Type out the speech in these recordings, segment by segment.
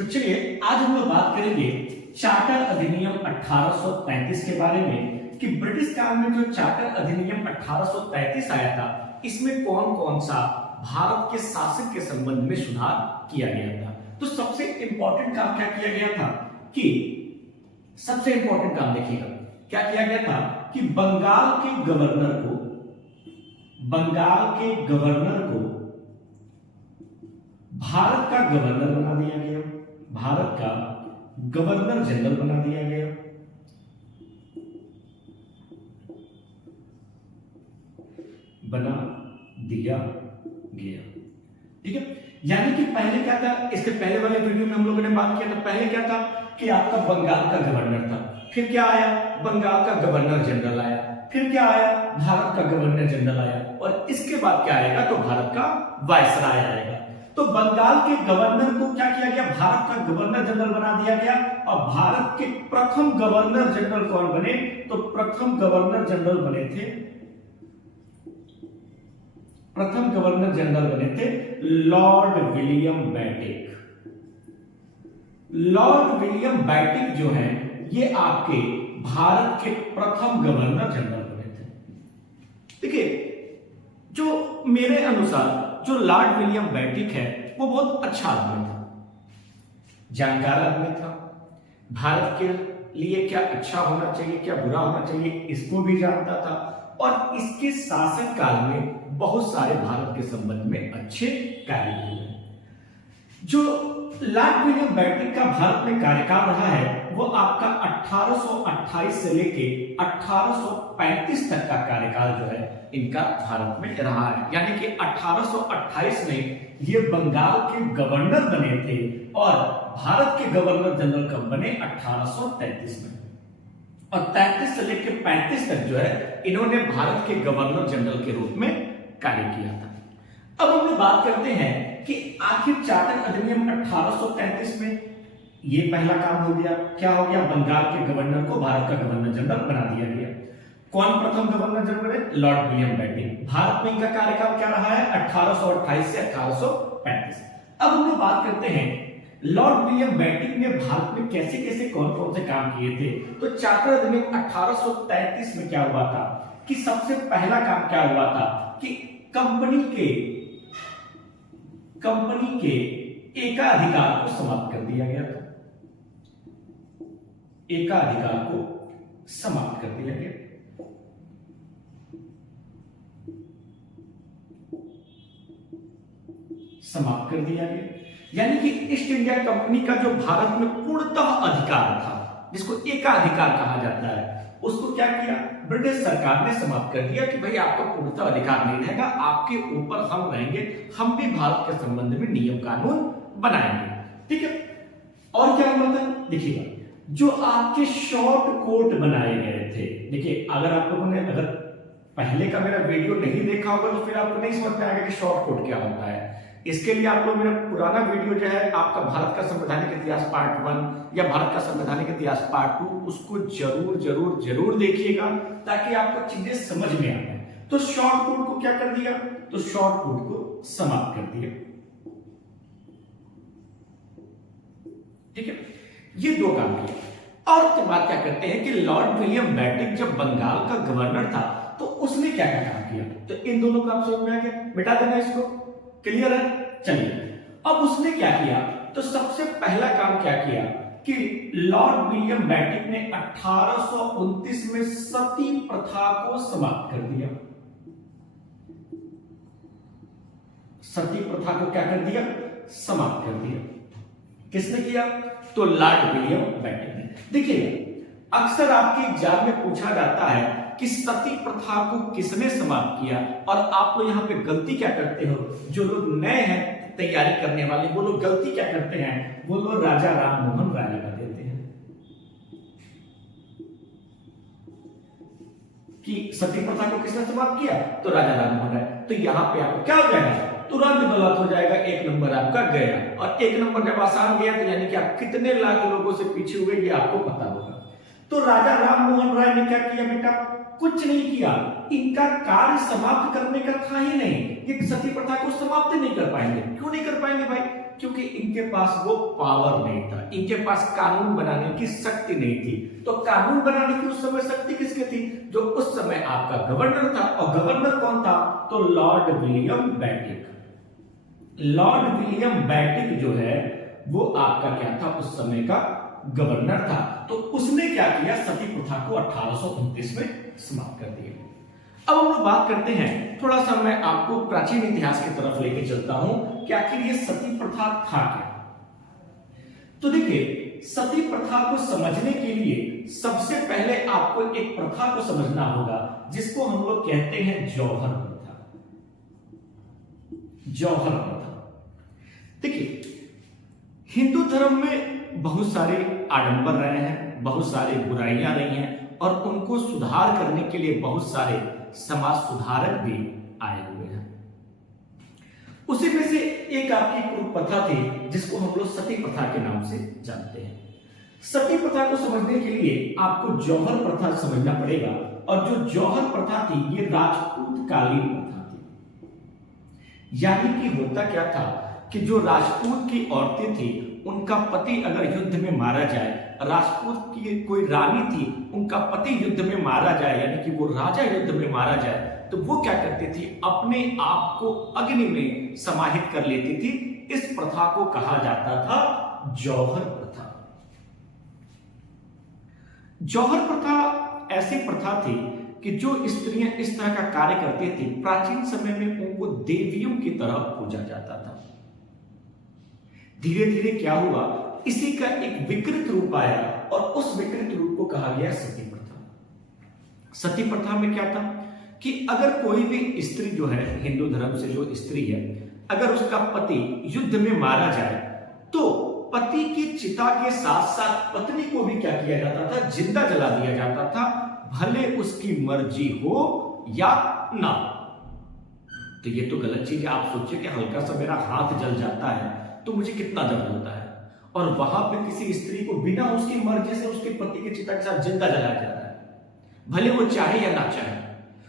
तो चलिए आज हम लोग बात करेंगे चार्टर अधिनियम 1835 के बारे में कि ब्रिटिश काल में जो चार्टर अधिनियम 1835 आया था इसमें कौन कौन सा भारत के शासन के संबंध में सुधार किया गया था। तो सबसे इंपॉर्टेंट काम क्या किया गया था कि सबसे इंपॉर्टेंट काम देखिएगा क्या किया गया था कि बंगाल के गवर्नर को भारत का गवर्नर बना दिया गया, भारत का गवर्नर जनरल बना दिया गया। ठीक है, यानी कि पहले क्या था, इसके पहले वाले वीडियो में हम लोगों ने बात किया था, पहले क्या था कि आपका बंगाल का गवर्नर था, फिर क्या आया बंगाल का गवर्नर जनरल आया, फिर क्या आया भारत का गवर्नर जनरल आया और इसके बाद क्या आएगा तो भारत का वायसराय आएगा। तो बंगाल के गवर्नर को क्या किया गया, भारत का गवर्नर जनरल बना दिया गया और भारत के प्रथम गवर्नर जनरल कौन बने, तो प्रथम गवर्नर जनरल बने थे लॉर्ड विलियम बैटिक। लॉर्ड विलियम बैटिक जो है ये आपके भारत के प्रथम गवर्नर जनरल बने थे। देखिए जो मेरे अनुसार जो लॉर्ड विलियम बैटिक है वो बहुत अच्छा आदमी था, जानकार आदमी था, भारत के लिए क्या अच्छा होना चाहिए क्या बुरा होना चाहिए इसको भी जानता था और इसके शासन काल में बहुत सारे भारत के संबंध में अच्छे कार्य हुए। जो लॉर्ड विलियम बैटिक का भारत में कार्यकाल रहा है वो आपका 1828 से लेके 1835 तक का कार्यकाल जो है इनका भारत में रहा है। यानी कि 1828 में ये बंगाल के गवर्नर बने थे और भारत के गवर्नर जनरल कब बने 1833 में और 33 से लेके 35 तक जो है इन्होंने भारत के गवर्नर जनरल के रूप में कार्य किया था। अब हम लोग बात करते हैं कि आखिर चार्टर अधिनियम 1833 में ये पहला काम हो गया, क्या हो गया, बंगाल के गवर्नर को भारत का गवर्नर जनरल बना दिया गया। कौन प्रथम गवर्नर जनरल है, लॉर्ड विलियम बैटिक। भारत में इनका कार्यकाल क्या रहा है 1828 से 1835। अब हम लोग बात करते हैं लॉर्ड विलियम बैटिक ने भारत में कैसे कैसे कौन कौन से काम किए थे। तो चार्टर अधिनियम 1833 में क्या हुआ था कि सबसे पहला काम क्या हुआ था कि कंपनी के एकाधिकार को समाप्त कर दिया गया था, एकाधिकार को समाप्त कर दिया गया। समाप्त कर दिया गया यानी कि ईस्ट इंडिया कंपनी का जो भारत में पूर्णतः अधिकार था जिसको एकाधिकार कहा जाता है उसको क्या किया ब्रिटिश सरकार ने समाप्त कर दिया कि भाई आपका पूर्णतः अधिकार नहीं रहेगा, आपके ऊपर हम रहेंगे, हम भी भारत के संबंध में नियम कानून बनाएंगे। ठीक है, और क्या हुआ था देखिएगा जो आपके शॉर्ट कोट बनाए गए थे। देखिए अगर आप लोगों ने अगर पहले का मेरा वीडियो नहीं देखा होगा तो फिर आपको नहीं समझ में आएगा कि शॉर्ट कोट क्या होता है। इसके लिए आप लोग मेरा पुराना वीडियो जो है आपका भारत का संवैधानिक इतिहास पार्ट 1 या भारत का संवैधानिक इतिहास पार्ट 2 उसको जरूर जरूर जरूर देखिएगा ताकि आपको चीजें समझ में आए। तो शॉर्ट कोट को क्या कर दिया, तो शॉर्ट कोट को समाप्त कर दिया। ठीक है, ये दो काम किए। और उसके बाद क्या करते हैं कि लॉर्ड विलियम बैटिक जब बंगाल का गवर्नर था तो उसने क्या क्या काम किया, तो इन दोनों का आप समझ में आ गया, मिटा देना इसको, क्लियर है। चलिए अब उसने क्या किया, तो सबसे पहला काम क्या किया कि लॉर्ड विलियम बैटिक ने 1829 में सती प्रथा को समाप्त कर दिया। सती प्रथा को क्या कर दिया, समाप्त कर दिया। किसने किया, तो लॉर्ड विलियम बैटिक ने। देखिए अक्सर आपके एग्जाम में पूछा जाता है कि सती प्रथा को किसने समाप्त किया और आप लोग यहाँ पे गलती क्या करते हो, जो लोग नए हैं तैयारी करने वाले वो लोग गलती क्या करते हैं, वो लोग राजा राम मोहन राय लगा देते हैं कि सती प्रथा को किसने समाप्त किया, तो राजा राम मोहन राय। तो यहाँ पे आपको क्या हो जाएगा, तुरंत गलत हो जाएगा, एक नंबर आपका गया। और एक नंबर जब आसान गया तो यानी कि आप कितने लाख लोगों से पीछे हुए ये आपको पता होगा। तो राजा राम मोहन राय ने क्या किया बेटा, कुछ नहीं किया, इनका कार्य समाप्त करने का था ही नहीं, ये सती प्रथा को समाप्त नहीं कर पाएंगे। क्यों नहीं कर पाएंगे भाई, क्योंकि इनके पास वो पावर नहीं था, इनके पास कानून बनाने की शक्ति नहीं थी। तो कानून बनाने की उस समय शक्ति किसकी थी? जो उस समय आपका गवर्नर था। और गवर्नर कौन था? तो Lord William Bentinck. Lord William Bentinck जो है वो आपका क्या था? उस समय का गवर्नर था। तो उसने क्या किया? सती प्रथा को 1829 में समाप्त कर दिया। अब हम लोग बात करते हैं, थोड़ा सा मैं आपको प्राचीन इतिहास की तरफ लेके चलता हूं कि आखिर ये सती प्रथा था क्या। तो देखिए, सती प्रथा को समझने के लिए सबसे पहले आपको एक प्रथा को समझना होगा जिसको हम लोग कहते हैं जौहर प्रथा। जौहर प्रथा, देखिए, हिंदू धर्म में बहुत सारे आडंबर रहे हैं, बहुत सारी बुराइयां रही हैं और उनको सुधार करने के लिए बहुत सारे समाज सुधारक भी आए हुए हैं। उसी में से एक आपकी पूर्व प्रथा थी जिसको हम लोग सती प्रथा के नाम से जानते हैं। सती प्रथा को समझने के लिए आपको जौहर प्रथा समझना पड़ेगा। और जो जौहर प्रथा थी ये राजपूत कालीन प्रथा थी। यानी कि होता क्या था कि जो राजपूत की औरतें थी उनका पति अगर युद्ध में मारा जाए, राजपूत की कोई रानी थी उनका पति युद्ध में मारा जाए, यानी कि वो राजा युद्ध में मारा जाए, तो वो क्या करती थी? अपने आप को अग्नि में समाहित कर लेती थी। इस प्रथा को कहा जाता था जौहर प्रथा। जौहर प्रथा ऐसी प्रथा थी कि जो स्त्रियां इस तरह का कार्य करती थी, प्राचीन समय में उनको देवियों की तरह पूजा जाता था। धीरे धीरे क्या हुआ? इसी का एक विकृत रूप आया और उस विकृत रूप को कहा गया सती प्रथा। सती प्रथा में क्या था कि अगर कोई भी स्त्री जो है, हिंदू धर्म से जो स्त्री है, अगर उसका पति युद्ध में मारा जाए तो पति की चिता के साथ साथ पत्नी को भी क्या किया जाता था? जिंदा जला दिया जाता था, भले उसकी मर्जी हो या ना। तो ये तो गलत चीज है। आप सोचिए कि हल्का सा मेरा हाथ जल जाता है तो मुझे कितना दर्द होता है, और वहां पे किसी स्त्री को बिना उसकी मर्जी से उसके पति की चिता के साथ जिंदा जलाया जा रहा है, भले वो चाहे या ना चाहे।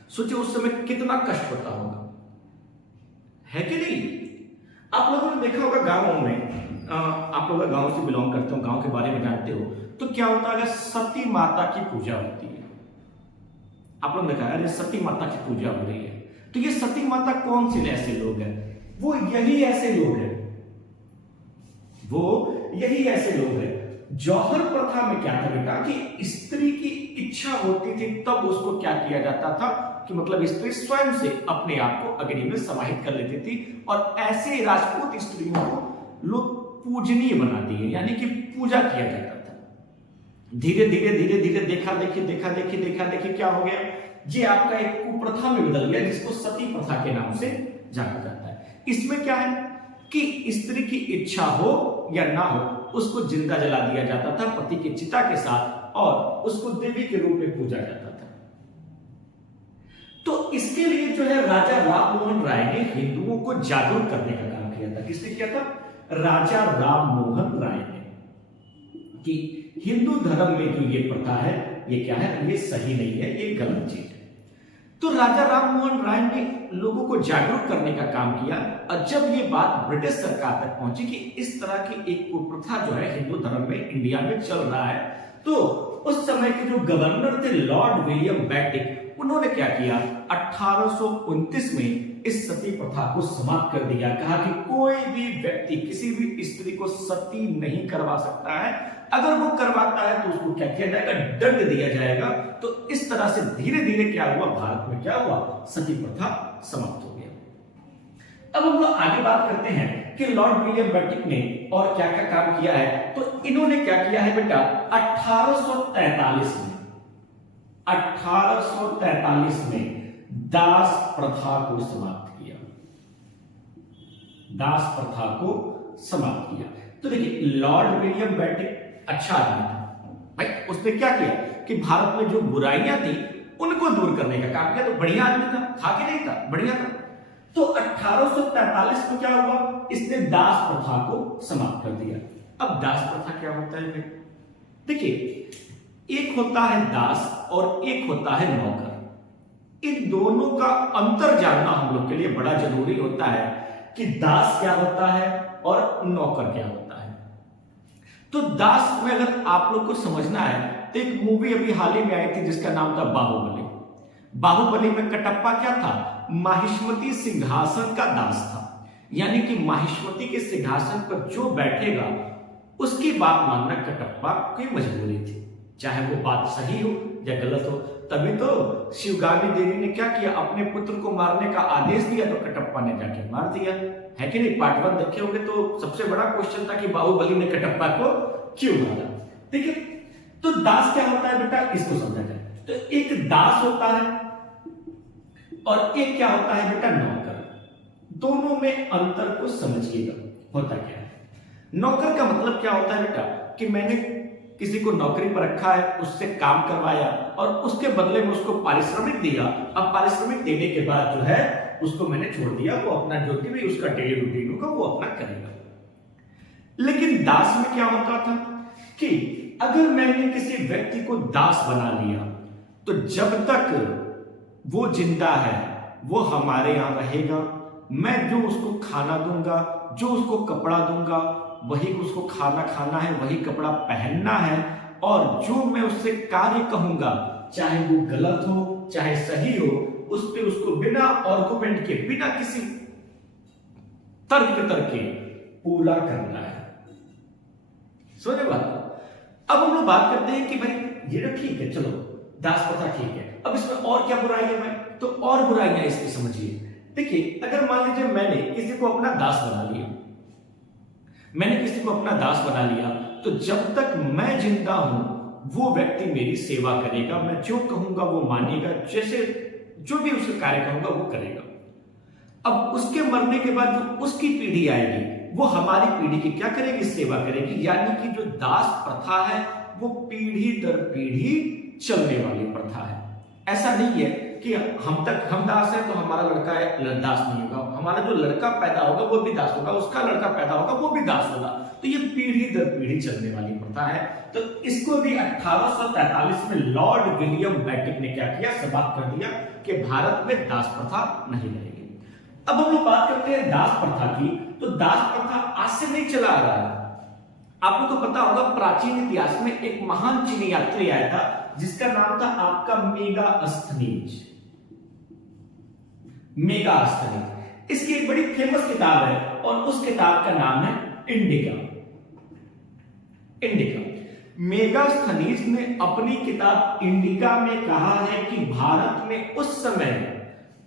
सोचिए उस समय कितना कष्ट होता होगा, है कि नहीं? आप लोगों ने देखा होगा गांवों में, आप लोग गांव से बिलोंग करते हो, गांव के बारे में जानते हो, तो क्या होता है? सती माता की पूजा होती है। आप लोग ने देखा अरे सती माता की पूजा हो रही है, तो ये सती माता कौन से ऐसे लोग हैं? वो यही ऐसे लोग हैं, वो यही ऐसे लोग हैं। जौहर प्रथा में क्या था बेटा कि स्त्री की इच्छा होती थी तब उसको क्या किया जाता था कि मतलब स्त्री स्वयं से अपने आप को अग्नि में समाहित कर लेती थी। और ऐसे राजपूत स्त्रियों को लोग पूजनीय बना दिए, यानी कि पूजा किया जाता था। धीरे धीरे देखा देखी क्या हो गया? ये आपका एक कुप्रथा में बदल गया जिसको सती प्रथा के नाम से जाना जाता है। इसमें क्या है कि स्त्री की इच्छा हो या ना हो उसको जिंदा जला दिया जाता था पति की चिता के साथ, और उसको देवी के रूप में पूजा जाता था। तो इसके लिए जो है राजा राम मोहन राय ने हिंदुओं को जागरूक करने का काम किया था। किसने किया था? राजा राम मोहन राय ने, कि हिंदू धर्म में जो ये प्रथा है ये क्या है? ये सही नहीं है, ये गलत चीज है। तो राजा राम मोहन राय ने लोगों को जागरूक करने का काम किया। और जब ये बात ब्रिटिश सरकार तक पहुंची कि इस तरह की एक कुप्रथा जो है हिंदू धर्म में इंडिया में चल रहा है, तो उस समय के जो गवर्नर थे लॉर्ड विलियम बेंटिक, उन्होंने क्या किया? 1829 में इस सती प्रथा को समाप्त कर दिया। कहा कि कोई भी व्यक्ति किसी भी स्त्री को सती नहीं करवा सकता है, अगर वो करवाता है तो उसको क्या किया जाएगा? दंड दिया जाएगा। तो इस तरह से धीरे धीरे क्या हुआ? भारत में क्या हुआ? सती प्रथा समाप्त हो गया। अब हम लोग आगे बात करते हैं कि लॉर्ड विलियम बेंटिक ने और क्या क्या काम किया है। तो इन्होंने क्या किया है बेटा? 1843 में दास प्रथा को समाप्त किया। दास प्रथा को समाप्त किया। तो देखिए, लॉर्ड विलियम बेंटिक अच्छा आदमी था भाई। उसने क्या किया कि भारत में जो बुराइयां थी उनको दूर करने का काम किया। तो बढ़िया आदमी था, था कि नहीं था? बढ़िया था। तो 1843 में क्या हुआ? इसने दास प्रथा को समाप्त कर दिया। अब दास प्रथा क्या होता है? देखिए, एक होता है दास और एक होता है नौकर। इन दोनों का अंतर जानना हम लोग के लिए बड़ा जरूरी होता है। कि दास क्या होता है और नौकर क्या होता है। तो दास में अगर आप लोग को समझना है तो एक मूवी अभी हाल ही में आई थी जिसका नाम था बाहुबली। बाहुबली में कटप्पा क्या था, माहिष्मती सिंहासन का दास था, यानी कि माहिष्मती के सिंहासन पर जो बैठेगा उसकी बात मानना कटप्पा की मजबूरी थी, चाहे वो बात सही हो या गलत हो। तभी तो शिवगामी देवी ने क्या किया, अपने पुत्र को मारने का आदेश दिया तो कटप्पा ने जाके मार दिया, है कि नहीं। पार्ट 1 देखे होंगे तो सबसे बड़ा क्वेश्चन था कि बाहुबली ने कटप्पा को क्यों मारा। ठीक है, तो दास क्या होता है बेटा, इसको समझा जाए। तो एक दास होता है और एक क्या होता है बेटा, नौकर। दोनों में अंतर को समझिएगा, होता क्या है। नौकर का मतलब क्या होता है बेटा, कि मैंने किसी को नौकरी पर रखा है, उससे काम करवाया और उसके बदले में उसको पारिश्रमिक दिया। अब पारिश्रमिक देने के बाद जो है उसको मैंने छोड़ दिया, वो अपना जो भी उसका डेली रूटीन होगा वो अपना करेगा। लेकिन दास में क्या होता था कि अगर मैंने किसी व्यक्ति को दास बना लिया तो जब तक वो जिंदा है वो हमारे यहां रहेगा, मैं जो उसको खाना दूंगा, जो उसको कपड़ा दूंगा, वही उसको खाना खाना है, वही कपड़ा पहनना है, और जो मैं उससे कार्य कहूंगा चाहे वो गलत हो चाहे सही हो, उस पे उसको बिना आर्गुमेंट के, बिना किसी तर्क के पूरा करना है। समझे बात। अब हम लोग बात करते हैं कि भाई ये तो ठीक है, चलो दास प्रथा ठीक है, अब इसमें और क्या बुराई है भाई, तो और बुराइयां इसकी समझिए। देखिए, अगर मान लीजिए मैंने किसी को अपना दास बना लिया, मैंने किसी को अपना दास बना लिया, तो जब तक मैं जिंदा हूं वो व्यक्ति मेरी सेवा करेगा, मैं जो कहूंगा वो मानेगा, जैसे जो भी उसका कार्य कहूंगा वो करेगा। अब उसके मरने के बाद जो उसकी पीढ़ी आएगी वो हमारी पीढ़ी की क्या करेगी, सेवा करेगी। यानी कि जो दास प्रथा है वो पीढ़ी दर पीढ़ी चलने वाली प्रथा है। ऐसा नहीं है कि हम दास है तो हमारा लड़का दास नहीं होगा, हमारा जो लड़का पैदा होगा वो भी दास होगा, उसका लड़का पैदा होगा वो भी दास होगा। तो ये पीढ़ी दर पीढ़ी चलने वाली प्रथा है। तो इसको भी 1843 में लॉर्ड विलियम बेंटिक ने क्या किया, समाप्त कर दिया कि भारत में दास प्रथा नहीं रहेगी। अब हम लोग बात करते हैं दास प्रथा की। तो दास प्रथा आज से नहीं चला आ रहा है। आप लोग को पता होगा प्राचीन इतिहास में एक महान चीनी यात्री आया था जिसका नाम था आपका मेगास्थनीज। मेगास्थनीज, इसकी एक बड़ी फेमस किताब है और उस किताब का नाम है इंडिका। मेगास्थनीज ने अपनी किताब इंडिका में कहा है कि भारत में उस समय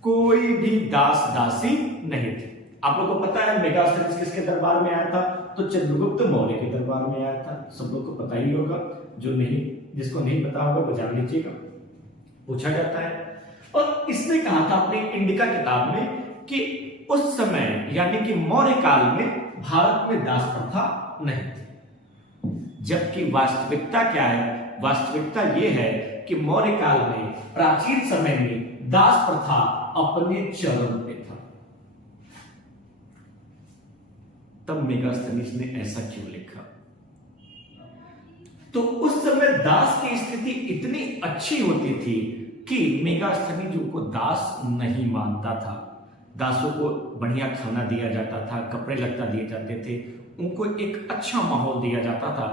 कोई भी दास दासी नहीं थे। आप लोगों को पता है मेगास्थनीज किसके दरबार में आया था, तो चंद्रगुप्त मौर्य के दरबार में आया था। सब लोग को पता ही होगा, जो नहीं, जिसको नहीं पता होगा वो जान लीजिएगा, पूछा जाता है। और इसने कहा था अपनी इंडिका किताब में कि उस समय यानी कि मौर्य काल में भारत में दास प्रथा नहीं थी। जबकि वास्तविकता क्या है, वास्तविकता यह है कि मौर्य काल में, प्राचीन समय में दास प्रथा अपने चरम पे था। तब मेगास्थनीज ने ऐसा क्यों लिखा? तो उस समय दास की स्थिति इतनी अच्छी होती थी कि मेगास्थनीज को दास नहीं मानता था। दासों को बढ़िया खाना दिया जाता था, कपड़े लत्ता दिए जाते थे, उनको एक अच्छा माहौल दिया जाता था।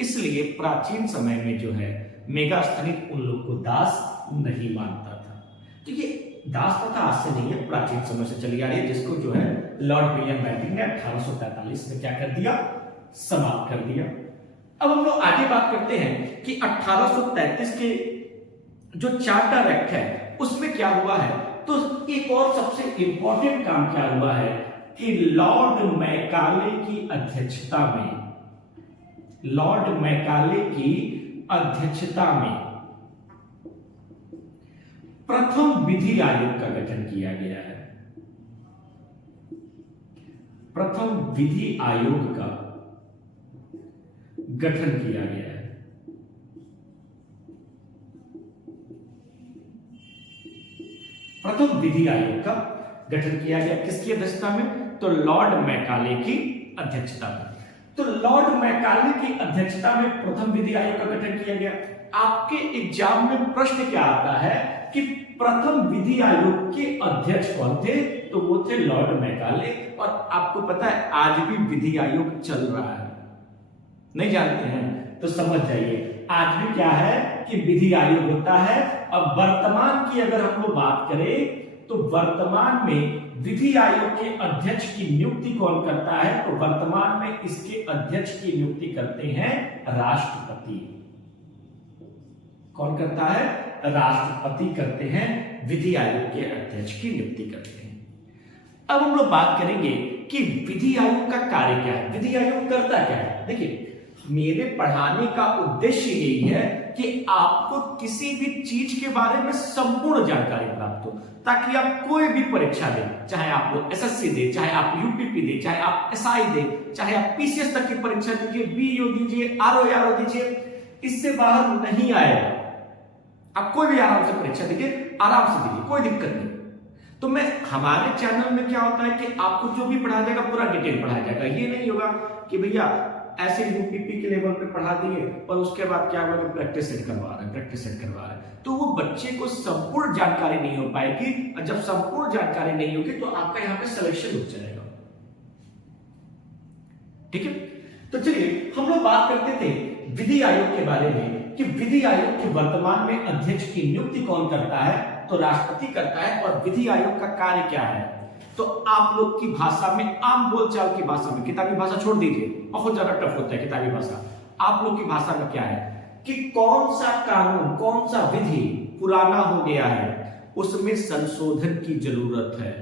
इसलिए प्राचीन समय में जो है मेगास्थनीज उन लोग को दास नहीं मानता था। तो ये दास प्रथा आज से नहीं है, प्राचीन समय से चली आ रही है, जिसको जो है लॉर्ड विलियम बेंटिक ने 1843 में क्या कर दिया, समाप्त कर दिया। अब हम लोग आगे बात करते हैं कि 1833 के जो चार्टर एक्ट है उसमें क्या हुआ है। तो एक और सबसे इंपॉर्टेंट काम क्या हुआ है कि लॉर्ड मैकाले की अध्यक्षता में, लॉर्ड मैकाले की अध्यक्षता में प्रथम विधि आयोग का गठन किया गया है। प्रथम विधि आयोग का गठन किया गया है। प्रथम विधि आयोग का गठन किया गया किसकी अध्यक्षता में, तो लॉर्ड मैकाले की अध्यक्षता में। तो लॉर्ड मैकाले की अध्यक्षता में प्रथम विधि आयोग का गठन किया गया। आपके एग्जाम में प्रश्न क्या आता है कि प्रथम विधि आयोग के अध्यक्ष कौन थे, तो वो थे लॉर्ड मैकाले। और आपको पता है आज भी विधि आयोग चल रहा है, नहीं जानते हैं तो समझ जाइए आज भी क्या है कि विधि आयोग होता है। अब वर्तमान की अगर हम लोग बात करें तो वर्तमान में विधि आयोग के अध्यक्ष की नियुक्ति कौन करता है, तो वर्तमान में इसके अध्यक्ष की नियुक्ति करते हैं राष्ट्रपति। कौन करता है, राष्ट्रपति करते हैं, विधि आयोग के अध्यक्ष की नियुक्ति करते हैं। अब हम लोग बात करेंगे कि विधि आयोग का कार्य क्या है, विधि आयोग करता क्या है। देखिए मेरे पढ़ाने का उद्देश्य यही है कि आपको किसी भी चीज के बारे में संपूर्ण जानकारी प्राप्त हो, ताकि आप कोई भी परीक्षा दें, चाहे आप लोग एसएससी दे, चाहे आप यूपीपी दे, चाहे आप एसआई दे, चाहे आप पीसीएस तक की परीक्षा दीजिए, बीईओ दीजिए, आरओ दीजिए, इससे बाहर नहीं आएगा। आप कोई भी आराम से परीक्षा दीजिए, आराम से दीजिए, कोई दिक्कत नहीं। तो मैं हमारे चैनल में क्या होता है कि आपको जो भी पढ़ाया जाएगा पूरा डिटेल पढ़ाया जाएगा। ये नहीं होगा कि भैया ऐसे यूपीपी के लेवल पे पढ़ा दिए और उसके बाद क्या होगा कि प्रैक्टिस सेट करवा रहे हैं, तो वो बच्चे को संपूर्ण जानकारी नहीं हो पाएगी। और जब संपूर्ण जानकारी नहीं होगी तो आपका यहाँ पे सिलेक्शन रुक जाएगा। ठीक है, तो चलिए हम लोग बात करते थे विधि आयोग के बारे में कि विधि आयोग के वर्तमान में अध्यक्ष की नियुक्ति कौन करता है, तो राष्ट्रपति करता है। और विधि आयोग का कार्य क्या है, तो आप लोग की भाषा में, आम बोलचाल की भाषा में, किताबी भाषा छोड़ दीजिए, बहुत ज्यादा टफ होता है किताबी भाषा, आप लोग की भाषा में क्या है कि कौन सा कानून, कौन सा विधि पुराना हो गया है, उसमें संशोधन की जरूरत है।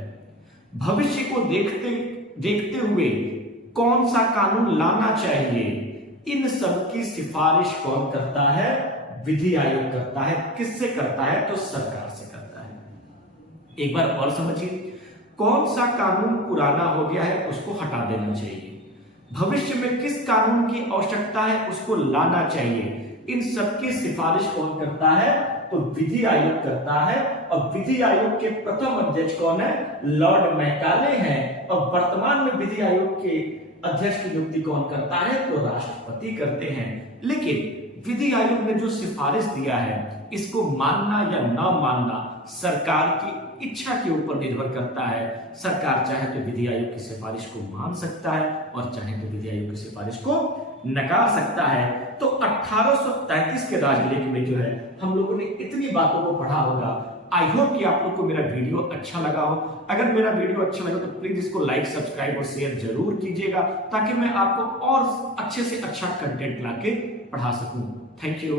भविष्य को देखते हुए कौन सा कानून लाना चाहिए, इन सब की सिफारिश कौन करता है, विधि आयोग करता है। किससे करता है, तो सरकार से करता है। एक बार और समझिए, कौन सा कानून पुराना हो गया है उसको हटा देना चाहिए, भविष्य में किस कानून की आवश्यकता है उसको लाना चाहिए, इन सब की सिफारिश कौन करता है, तो विधि आयोग करता है। और विधि आयोग के प्रथम अध्यक्ष कौन है, लॉर्ड मैकाले हैं। और वर्तमान में विधि आयोग के अध्यक्ष की नियुक्ति कौन करता है, तो राष्ट्रपति करते हैं। लेकिन विधि आयोग ने जो सिफारिश दिया है इसको मानना या ना मानना सरकार की इच्छा के ऊपर निर्भर करता है। सरकार चाहे तो विधि आयोग की सिफारिश को मान सकता है और चाहे तो विधि आयोग की सिफारिश को नकार सकता है। तो 1833 के राजलेख में जो है हम लोगों ने इतनी बातों को पढ़ा होगा। आई होप कि आप लोग को मेरा वीडियो अच्छा लगा हो। अगर मेरा वीडियो अच्छा लगा तो प्लीज इसको लाइक, सब्सक्राइब और शेयर जरूर कीजिएगा, ताकि मैं आपको और अच्छे से अच्छा कंटेंट लाके पढ़ा सकूं। Thank you.